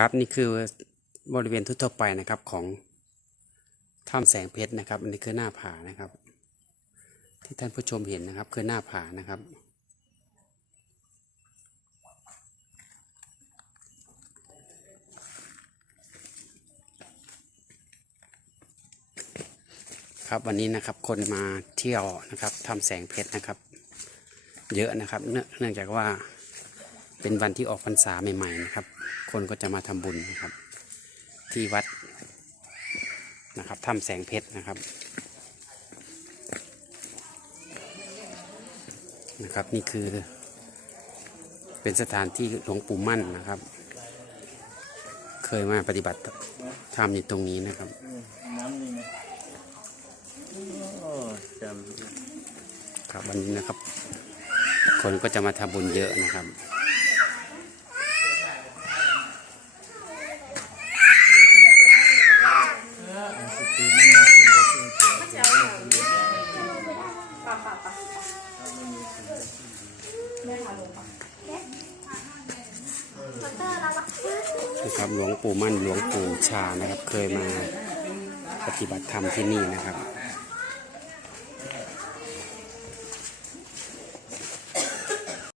ครับนี่คือบริเวณทั่วไปนะครับของถ้ำแสงเพชรนะครับอันนี้คือหน้าผานะครับ ที่ท่านผู้ชมเห็นนะครับคือหน้าผานะครับ ครับวันนี้นะครับคนมาเที่ยวนะครับทำแสงเพชรนะครับ เยอะนะครับเนื่องจากว่า เป็นวันที่ออกพรรษาใหม่ ๆ นะครับ คนก็จะมาทำบุญนะครับ ที่วัดนะครับถ้ำแสงเพชรนะครับนะครับ นี่คือเป็นสถานที่หลวงปู่มั่นนะครับ เคยมาปฏิบัติธรรมอยู่ตรงนี้นะครับครับวันนี้นะครับ คนก็จะมาทำบุญเยอะนะครับ คือไม่มีสิ่งใดซึ่งเสีย ป่ะป่ะป่ะ แม่พาลงป่ะนะครับหลวงปู่มั่นหลวงปู่ชานะครับ เคยมาปฏิบัติธรรมที่นี่นะครับ